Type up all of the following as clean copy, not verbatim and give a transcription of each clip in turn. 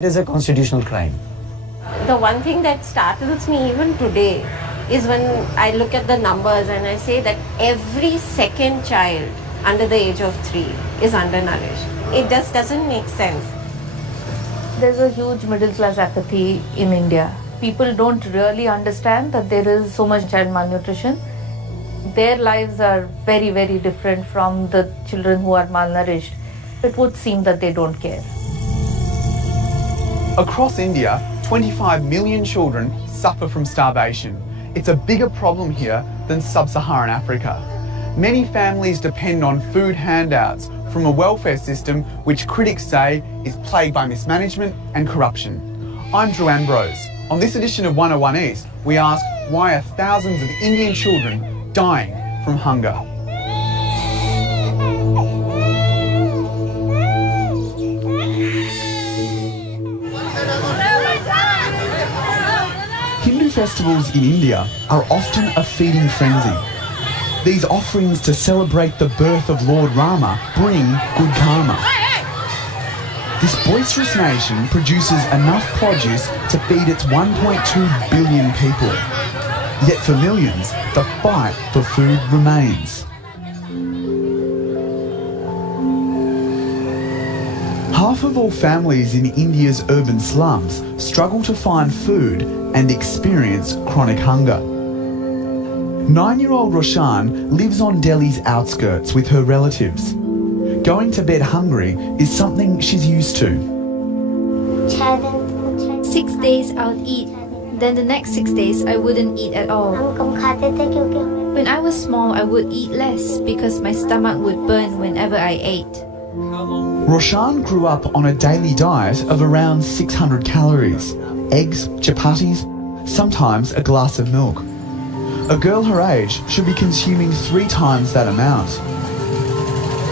It is a constitutional crime. The one thing that startles me even today is when I look at the numbers and I say that every second child under the age of 3 is undernourished. It just doesn't make sense. There's a huge middle class apathy in India. People don't really understand that there is so much child malnutrition. Their lives are very, very different from the children who are malnourished. It would seem that they don't care. Across India, 25 million children suffer from starvation. It's a bigger problem here than sub-Saharan Africa. Many families depend on food handouts from a welfare system which critics say is plagued by mismanagement and corruption. I'm Drew Ambrose. On this edition of 101 East, we ask, why are thousands of Indian children dying from hunger? Hindu festivals in India are often a feeding frenzy. These offerings to celebrate the birth of Lord Rama bring good karma. This boisterous nation produces enough produce to feed its 1.2 billion people. Yet for millions, the fight for food remains. Half of all families in India's urban slums struggle to find food and experience chronic hunger. 9-year-old Roshan lives on Delhi's outskirts with her relatives. Going to bed hungry is something she's used to. 6 days I would eat, then the next 6 days I wouldn't eat at all. When I was small I would eat less because my stomach would burn whenever I ate. Roshan grew up on a daily diet of around 600 calories. Eggs, chapatis, sometimes a glass of milk. A girl her age should be consuming 3 times that amount.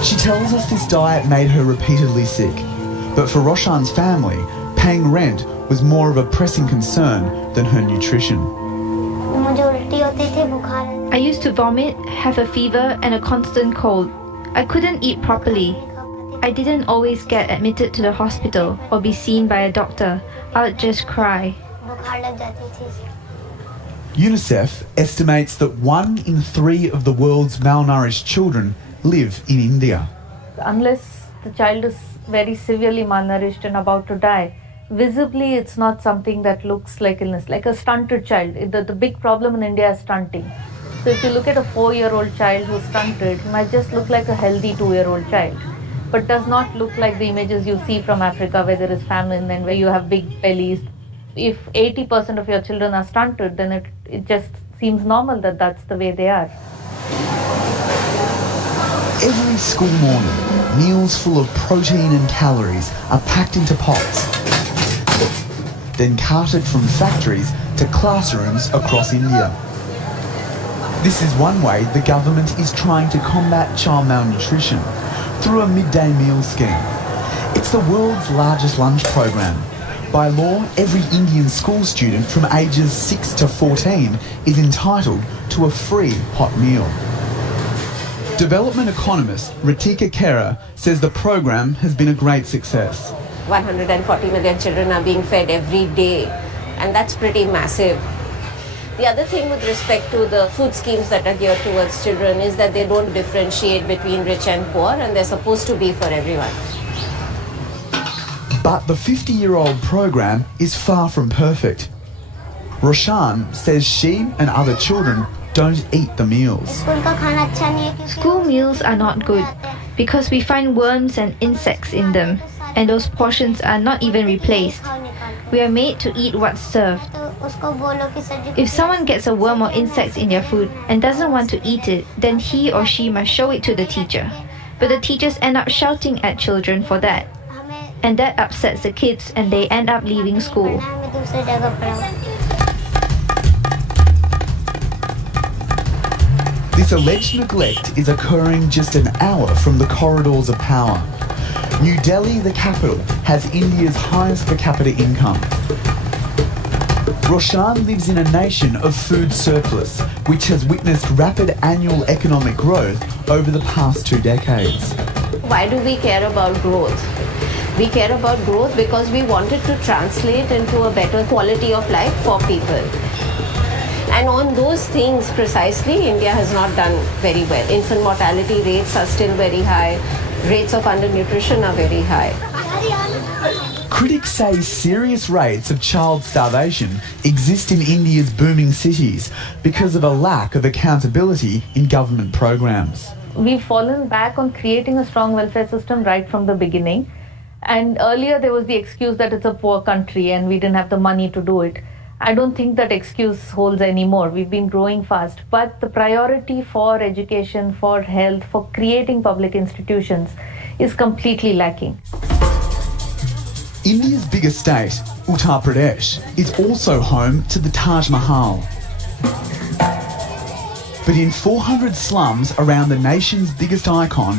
She tells us this diet made her repeatedly sick, but for Roshan's family, paying rent was more of a pressing concern than her nutrition. I used to vomit, have a fever and a constant cold. I couldn't eat properly. I didn't always get admitted to the hospital or be seen by a doctor. I would just cry. UNICEF estimates that 1 in 3 of the world's malnourished children live in India. Unless the child is very severely malnourished and about to die, visibly it's not something that looks like illness, like a stunted child. The big problem in India is stunting. So if you look at a 4-year-old child who's stunted, he might just look like a healthy 2-year-old child, but does not look like the images you see from Africa where there is famine and where you have big bellies. If 80% of your children are stunted, then it just seems normal that that's the way they are. Every school morning, meals full of protein and calories are packed into pots, then carted from factories to classrooms across India. This is one way the government is trying to combat child malnutrition through a midday meal scheme. It's the world's largest lunch program. By law, every Indian school student from ages 6 to 14 is entitled to a free hot meal. Development economist Ritika Kera says the program has been a great success. 140 million children are being fed every day, and that's pretty massive. The other thing with respect to the food schemes that are geared towards children is that they don't differentiate between rich and poor, and they're supposed to be for everyone. But the 50-year-old program is far from perfect. Roshan says she and other children don't eat the meals. School meals are not good because we find worms and insects in them, and those portions are not even replaced. We are made to eat what's served. If someone gets a worm or insects in their food and doesn't want to eat it, then he or she must show it to the teacher. But the teachers end up shouting at children for that. And that upsets the kids and they end up leaving school. This alleged neglect is occurring just an hour from the corridors of power. New Delhi, the capital, has India's highest per capita income. Roshan lives in a nation of food surplus, which has witnessed rapid annual economic growth over the past 2 decades. Why do we care about growth? We care about growth because we want it to translate into a better quality of life for people. And on those things precisely, India has not done very well. Infant mortality rates are still very high. Rates of undernutrition are very high. Critics say serious rates of child starvation exist in India's booming cities because of a lack of accountability in government programs. We've fallen back on creating a strong welfare system right from the beginning. And earlier there was the excuse that it's a poor country and we didn't have the money to do it. I don't think that excuse holds anymore. We've been growing fast. But the priority for education, for health, for creating public institutions is completely lacking. India's biggest state, Uttar Pradesh, is also home to the Taj Mahal. But in 400 slums around the nation's biggest icon,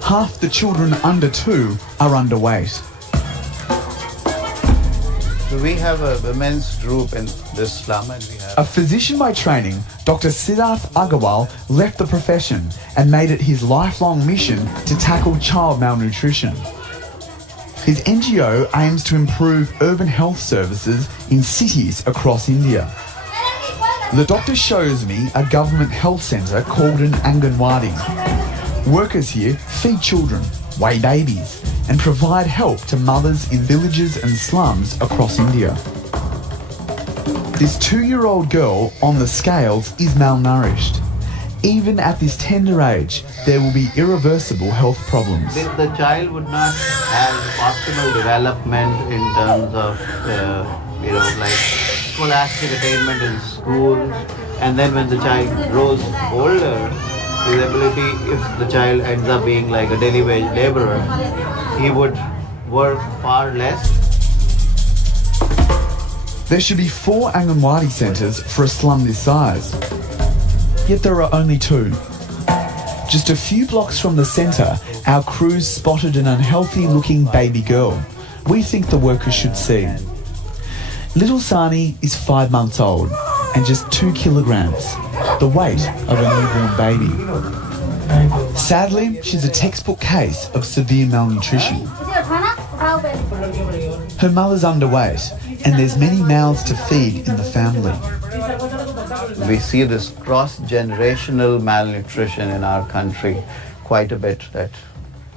half the children under 2 are underweight. We have a women's group in this slum and we have... A physician by training, Dr. Siddharth Agarwal left the profession and made it his lifelong mission to tackle child malnutrition. His NGO aims to improve urban health services in cities across India. The doctor shows me a government health centre called an Anganwadi. Workers here feed children, weigh babies, and provide help to mothers in villages and slums across India. This 2-year-old girl on the scales is malnourished. Even at this tender age, there will be irreversible health problems. The child would not have optimal development in terms of, like scholastic attainment in schools. And then when the child grows older, his ability, if the child ends up being like a daily wage laborer, he would work far less. There should be 4 Anganwadi centres for a slum this size. Yet there are only 2. Just a few blocks from the centre, our crews spotted an unhealthy-looking baby girl. We think the workers should see. Little Sani is 5 months old and just 2 kilograms, the weight of a newborn baby. Sadly, she's a textbook case of severe malnutrition. Her mother's underweight and there's many mouths to feed in the family. We see this cross-generational malnutrition in our country quite a bit, that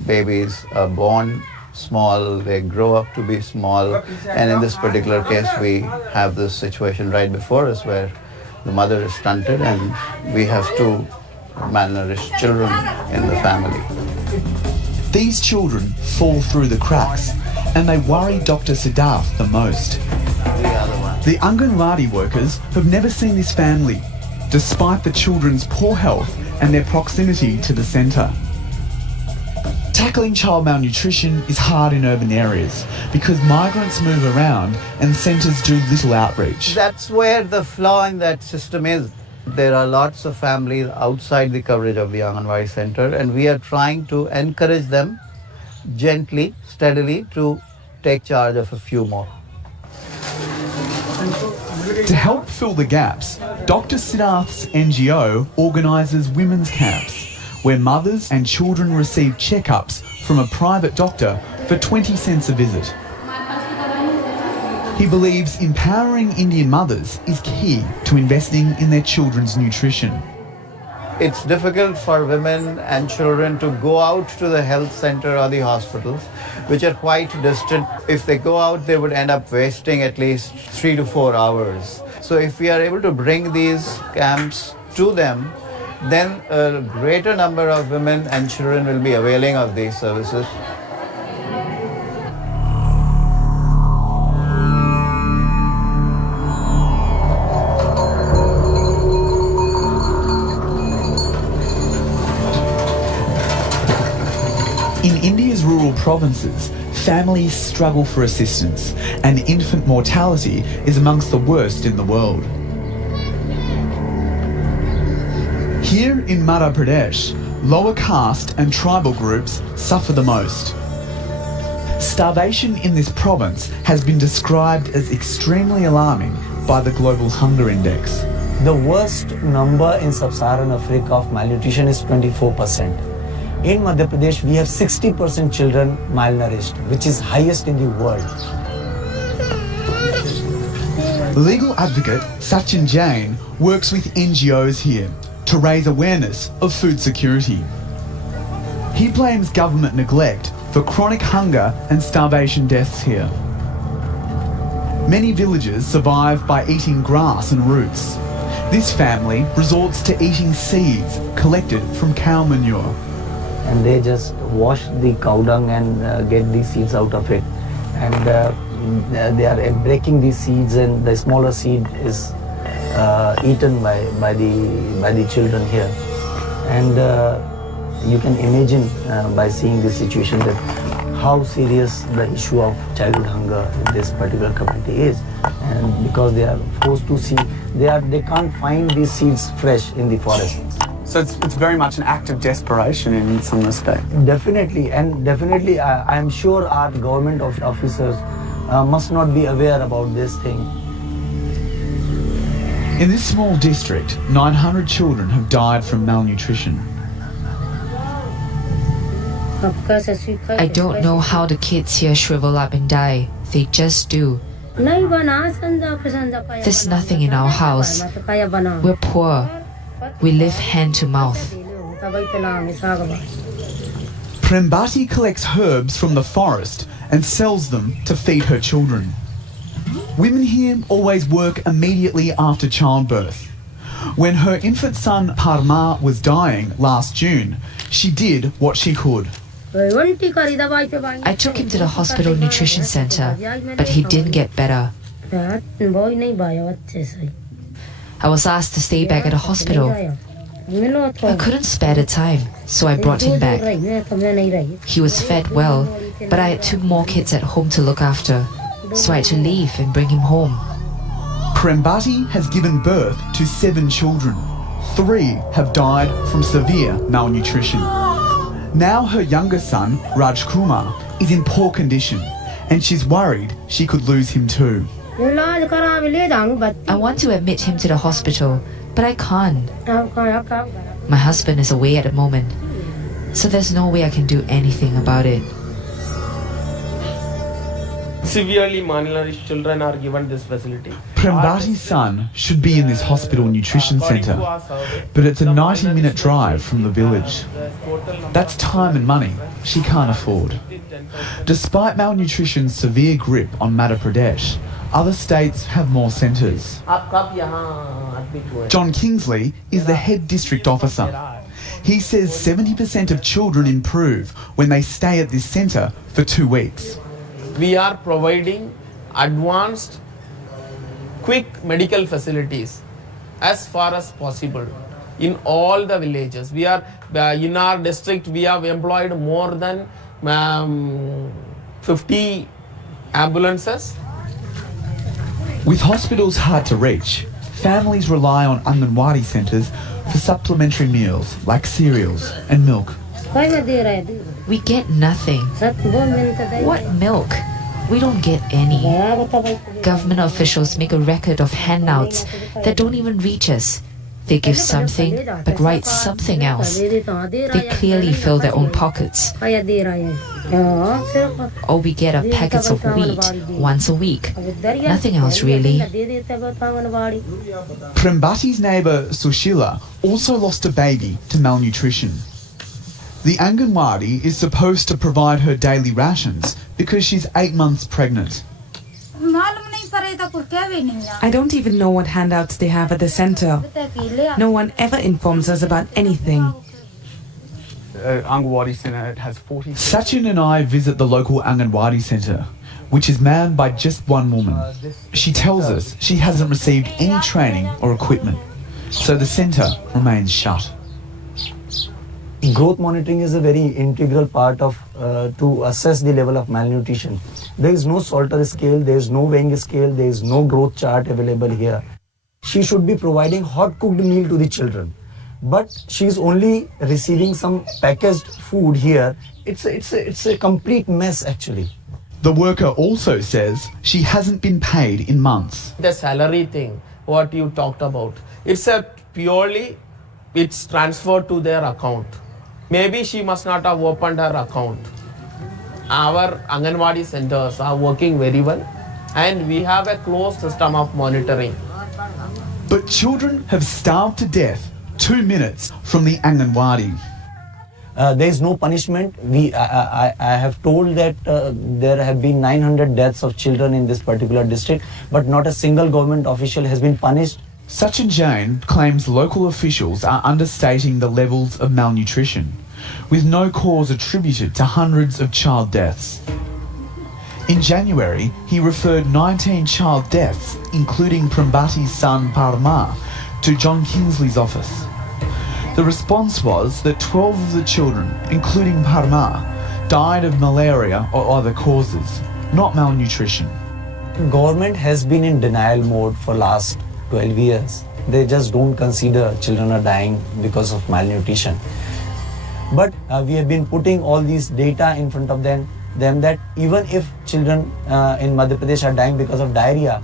babies are born small, they grow up to be small, and in this particular case we have this situation right before us where the mother is stunted and we have 2 malnourished children in the family. These children fall through the cracks and they worry Dr. Siddharth the most. The Anganwadi workers have never seen this family, despite the children's poor health and their proximity to the centre. Tackling child malnutrition is hard in urban areas because migrants move around and centres do little outreach. That's where the flaw in that system is. There are lots of families outside the coverage of the Anganwadi centre and we are trying to encourage them gently, steadily to take charge of a few more. To help fill the gaps, Dr. Siddharth's NGO organises women's camps where mothers and children receive checkups from a private doctor for 20 cents a visit. He believes empowering Indian mothers is key to investing in their children's nutrition. It's difficult for women and children to go out to the health center or the hospitals, which are quite distant. If they go out, they would end up wasting at least 3 to 4 hours. So if we are able to bring these camps to them, then a greater number of women and children will be availing of these services. In India's rural provinces, families struggle for assistance and infant mortality is amongst the worst in the world. Here in Madhya Pradesh, lower caste and tribal groups suffer the most. Starvation in this province has been described as extremely alarming by the Global Hunger Index. The worst number in sub-Saharan Africa of malnutrition is 24%. In Madhya Pradesh, we have 60% children malnourished, which is highest in the world. Legal advocate Sachin Jain works with NGOs here to raise awareness of food security. He blames government neglect for chronic hunger and starvation deaths here. Many villagers survive by eating grass and roots. This family resorts to eating seeds collected from cow manure. And they just wash the cow dung and get these seeds out of it. And they are breaking these seeds, and the smaller seed is eaten by the children here. And you can imagine by seeing this situation that how serious the issue of childhood hunger in this particular community is. And because they are forced to see, they can't find these seeds fresh in the forest. So it's very much an act of desperation in some respect. Definitely, and definitely I am sure our government officers must not be aware about this thing. In this small district, 900 children have died from malnutrition. I don't know how the kids here shrivel up and die. They just do. There's nothing in our house. We're poor. We live hand to mouth. Prembati collects herbs from the forest and sells them to feed her children. Women here always work immediately after childbirth. When her infant son Parma was dying last June, she did what she could. I took him to the hospital nutrition center, but he didn't get better. I was asked to stay back at the hospital. I couldn't spare the time, so I brought him back. He was fed well, but I had 2 more kids at home to look after, so I had to leave and bring him home. Prembati has given birth to 7 children. 3 have died from severe malnutrition. Now her younger son, Rajkumar, is in poor condition, and she's worried she could lose him too. I want to admit him to the hospital, but I can't. My husband is away at the moment, so there's no way I can do anything about it. Severely malnourished children are given this facility. Prembati's son should be in this hospital nutrition centre, but it's a 90-minute drive from the village. That's time and money she can't afford. Despite malnutrition's severe grip on Madhya Pradesh, other states have more centres. John Kingsley is the head district officer. He says 70% of children improve when they stay at this centre for 2 weeks. We are providing advanced, quick medical facilities as far as possible in all the villages. We are in our district. We have employed more than 50 ambulances. With hospitals hard to reach, families rely on Anganwadi centres for supplementary meals like cereals and milk. We get nothing. What milk? We don't get any. Government officials make a record of handouts that don't even reach us. They give something, but write something else. They clearly fill their own pockets. Or we get our packets of wheat once a week. Nothing else really. Prembati's neighbour Sushila also lost a baby to malnutrition. The Anganwadi is supposed to provide her daily rations because she's 8 months pregnant. I don't even know what handouts they have at the centre. No one ever informs us about anything. Anganwadi Centre has 40... Sachin and I visit the local Anganwadi centre, which is manned by just one woman. She tells us she hasn't received any training or equipment, so the centre remains shut. Growth monitoring is a very integral part of to assess the level of malnutrition. There is no Salter scale, there is no weighing scale, there is no growth chart available here. She should be providing hot cooked meal to the children, but she is only receiving some packaged food here. It's a complete mess actually. The worker also says she hasn't been paid in months. The salary thing, what you talked about, it's transferred to their account. Maybe she must not have opened her account. Our Anganwadi centers are working very well and we have a closed system of monitoring. But children have starved to death 2 minutes from the Anganwadi. There is no punishment. I have told that there have been 900 deaths of children in this particular district, but not a single government official has been punished. Sachin Jain claims local officials are understating the levels of malnutrition, with no cause attributed to hundreds of child deaths. In January, he referred 19 child deaths, including Prambati's son Parma, to John Kingsley's office. The response was that 12 of the children, including Parma, died of malaria or other causes, not malnutrition. Government has been in denial mode for last 12 years. They just don't consider children are dying because of malnutrition. But we have been putting all these data in front of them that even if children in Madhya Pradesh are dying because of diarrhea,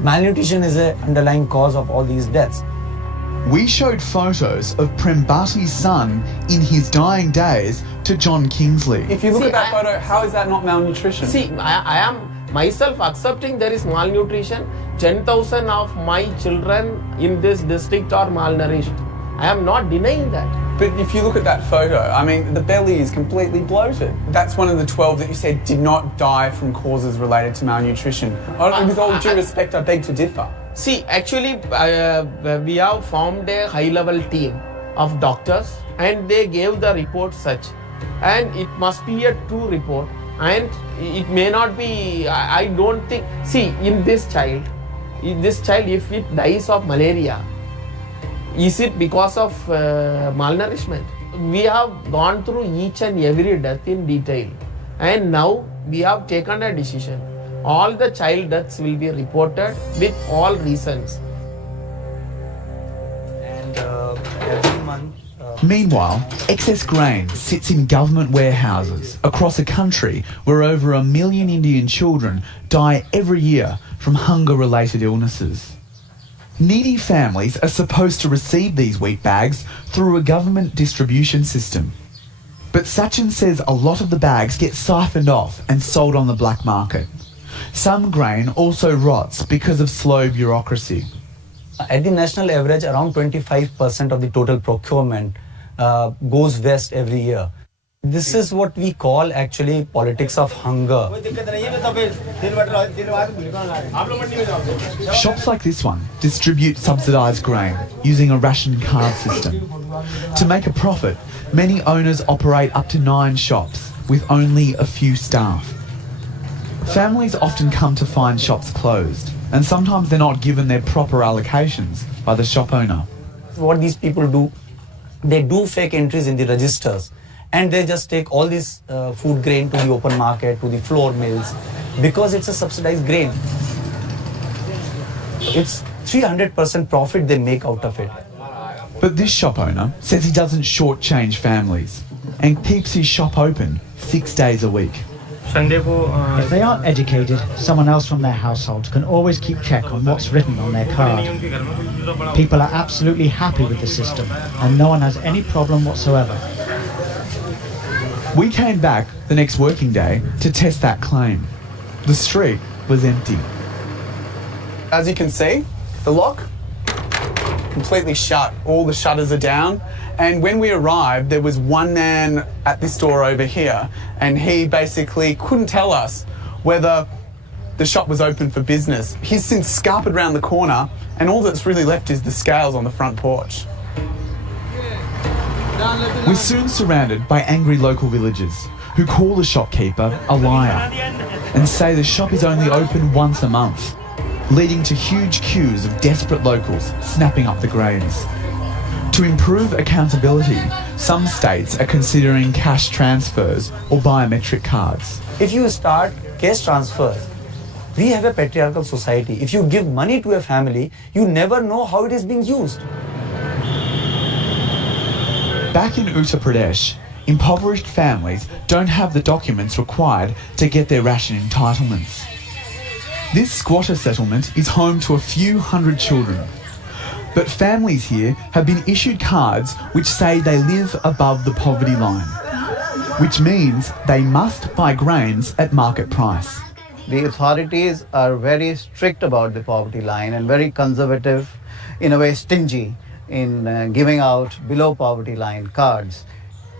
malnutrition is an underlying cause of all these deaths. We showed photos of Prembati's son in his dying days to John Kingsley. If you look at that photo, how is that not malnutrition? See, I am myself accepting there is malnutrition. 10,000 of my children in this district are malnourished. I am not denying that. But if you look at that photo, I mean, the belly is completely bloated. That's one of the 12 that you said did not die from causes related to malnutrition. With all due respect, I beg to differ. See, actually, we have formed a high-level team of doctors and they gave the report such. And it must be a true report. And it may not be, I don't think, see, in this child, if it dies of malaria, is it because of malnourishment? We have gone through each and every death in detail. And now we have taken a decision. All the child deaths will be reported with all reasons. And every month... Meanwhile, excess grain sits in government warehouses across a country where over 1 million Indian children die every year from hunger-related illnesses. Needy families are supposed to receive these wheat bags through a government distribution system. But Sachin says a lot of the bags get siphoned off and sold on the black market. Some grain also rots because of slow bureaucracy. At the national average, around 25% of the total procurement goes west every year. This is what we call actually politics of hunger. Shops like this one distribute subsidised grain using a ration card system. To make a profit, many owners operate up to 9 shops with only a few staff. Families often come to find shops closed, and sometimes they're not given their proper allocations by the shop owner. What these people do, they do fake entries in the registers and they just take all this food grain to the open market, to the flour mills, because it's a subsidized grain. It's 300% profit they make out of it. But this shop owner says he doesn't shortchange families and keeps his shop open 6 days a week. If they aren't educated, someone else from their household can always keep check on what's written on their card. People are absolutely happy with the system and no one has any problem whatsoever. We came back the next working day to test that claim. The street was empty. As you can see, the lock completely shut. All the shutters are down. And when we arrived, there was one man at this door over here, and he basically couldn't tell us whether the shop was open for business. He's since scarpered around the corner, and all that's really left is the scales on the front porch. We're soon surrounded by angry local villagers who call the shopkeeper a liar and say the shop is only open once a month, leading to huge queues of desperate locals snapping up the grains. To improve accountability, some states are considering cash transfers or biometric cards. If you start cash transfers, we have a patriarchal society. If you give money to a family, you never know how it is being used. Back in Uttar Pradesh, impoverished families don't have the documents required to get their ration entitlements. This squatter settlement is home to a few hundred children. But families here have been issued cards which say they live above the poverty line, which means they must buy grains at market price. The authorities are very strict about the poverty line and very conservative, in a way stingy, in giving out below poverty line cards.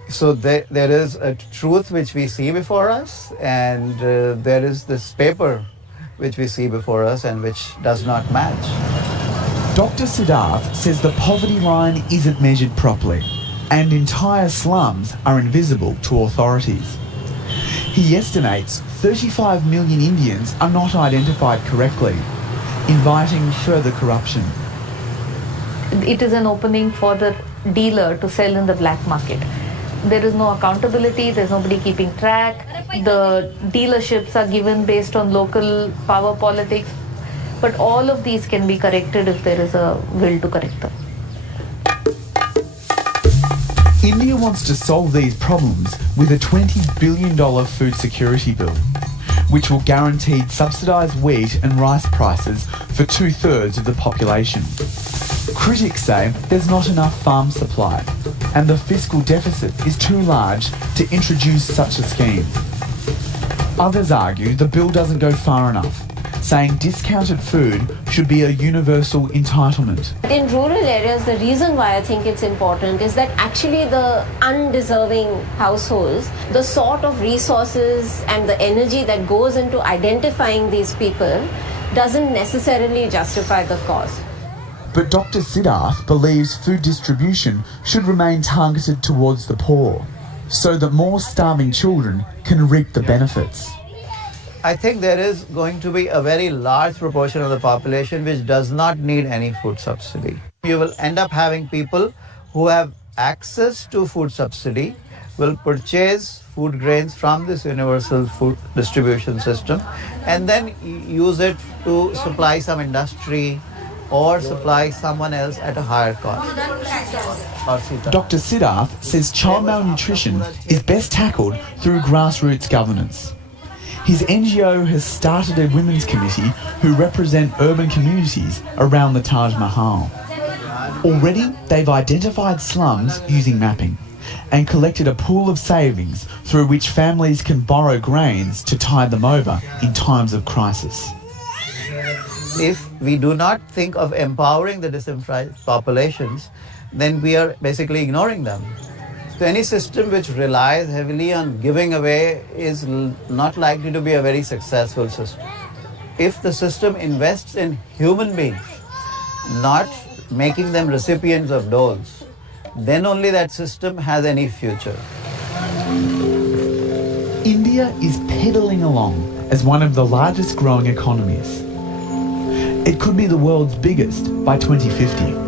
So there is a truth which we see before us, and there is this paper which we see before us and which does not match. Dr. Siddharth says the poverty line isn't measured properly, and entire slums are invisible to authorities. He estimates 35 million Indians are not identified correctly, inviting further corruption. It is an opening for the dealer to sell in the black market. There is no accountability, there's nobody keeping track. The dealerships are given based on local power politics. But all of these can be corrected if there is a will to correct them. India wants to solve these problems with a $20 billion food security bill, which will guarantee subsidised wheat and rice prices for 2/3 of the population. Critics say there's not enough farm supply, and the fiscal deficit is too large to introduce such a scheme. Others argue the bill doesn't go far enough, saying discounted food should be a universal entitlement. In rural areas, the reason why I think it's important is that actually the undeserving households, the sort of resources and the energy that goes into identifying these people doesn't necessarily justify the cause. But Dr. Siddharth believes food distribution should remain targeted towards the poor, so that more starving children can reap the benefits. I think there is going to be a very large proportion of the population which does not need any food subsidy. You will end up having people who have access to food subsidy, will purchase food grains from this universal food distribution system, and then use it to supply some industry or supply someone else at a higher cost. Dr. Siddharth says child malnutrition is best tackled through grassroots governance. His NGO has started a women's committee who represent urban communities around the Taj Mahal. Already, they've identified slums using mapping and collected a pool of savings through which families can borrow grains to tide them over in times of crisis. If we do not think of empowering the disenfranchised populations, then we are basically ignoring them. So any system which relies heavily on giving away is not likely to be a very successful system. If the system invests in human beings, not making them recipients of doles, then only that system has any future. India is pedaling along as one of the largest growing economies. It could be the world's biggest by 2050.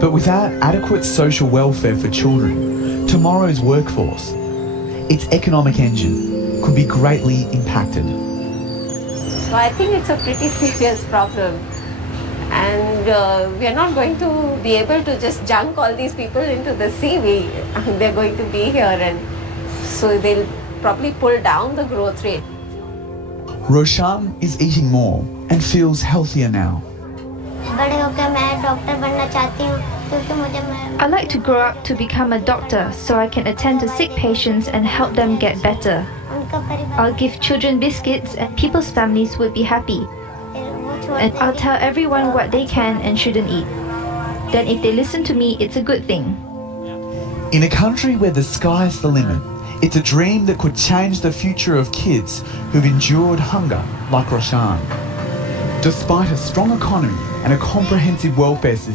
But without adequate social welfare for children, tomorrow's workforce, its economic engine, could be greatly impacted. So I think it's a pretty serious problem, and we are not going to be able to just junk all these people into the sea. They're going to be here, and so they'll probably pull down the growth rate. Roshan is eating more and feels healthier now. I like to grow up to become a doctor so I can attend to sick patients and help them get better. I'll give children biscuits and people's families would be happy. And I'll tell everyone what they can and shouldn't eat. Then if they listen to me, it's a good thing. In a country where the sky's the limit, it's a dream that could change the future of kids who've endured hunger like Roshan. Despite a strong economy and a comprehensive welfare system,